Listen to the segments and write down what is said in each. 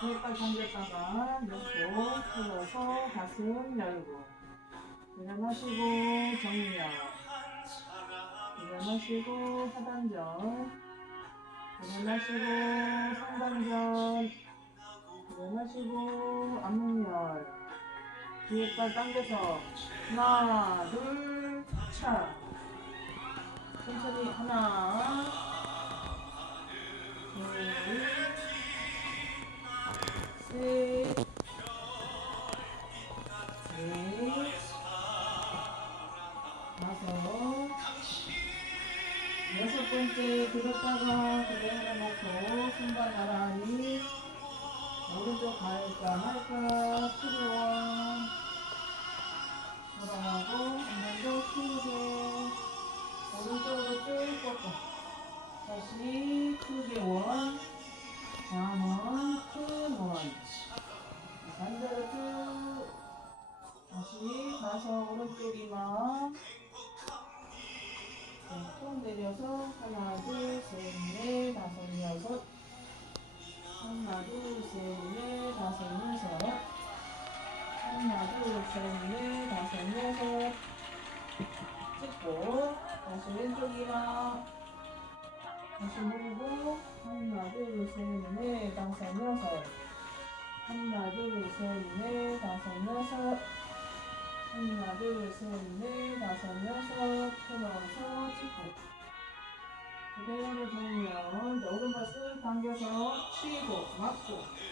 뒤에까지 당겼다가 놓고 풀어서 가슴 열고. 일어나시고 정면 일어나시고 하단전 일어나시고 상단전 일어나시고 앞문열. 뒤에 발 당겨서 하나 둘차. 천천히 하나 넷 다섯 여섯 번째 들었다가 그대로 놓고 손발 나란히 오른쪽 갈까 말까 풀어와 돌아가고 한번더 크게 오른쪽으로 쭉 뻗고 다시 크게 원 쭉 내려서 하나 둘셋넷 다섯 여섯. 하나 둘셋넷 다섯 여섯. 하나 둘셋넷 다섯 여섯. 찍고 다시 왼쪽 이마 다시 물고 하나 둘셋넷 다섯 여섯. 하나 둘셋넷 다섯 여섯. 하나 둘셋넷 여섯 풀어서 찍고 그대로 정면 이제 오른발 쓱 당겨서 쉬고 맞고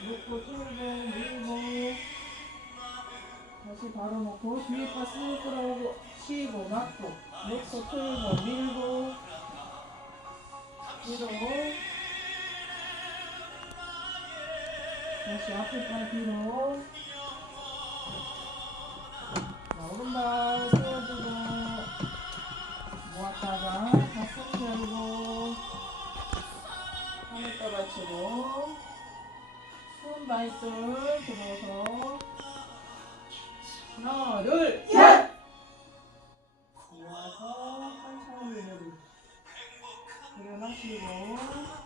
놓고 틀고 밀고 다시 바로 놓고 뒤에 파스 끌어오고 쉬고 맞고 놓고 틀고 밀고 뒤로 다시 앞에 발 뒤로 말씀 들어서 하나 둘 셋! 들어서 천천히 일어나시고